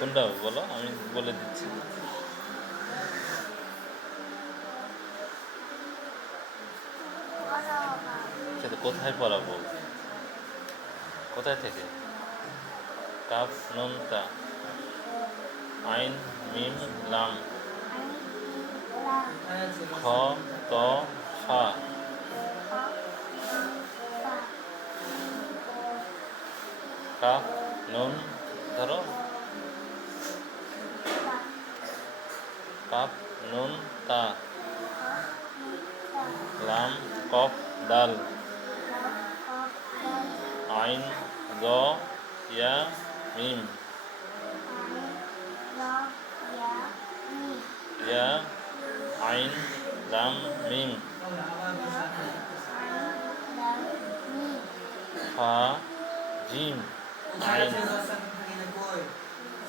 কোনটা হবে বলো? আমি বলে দিচ্ছি। সেটা কোথায় পড়াবো? কোথায় থেকে? কাফ নুন তা। আইন মিম লাম। খ, ত, ফা। কাফ nun terus kaf nun ta. Lam kof dal. Ain zo ya mim. Ya ain lam mim. Ha jim. Nine.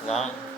Lang.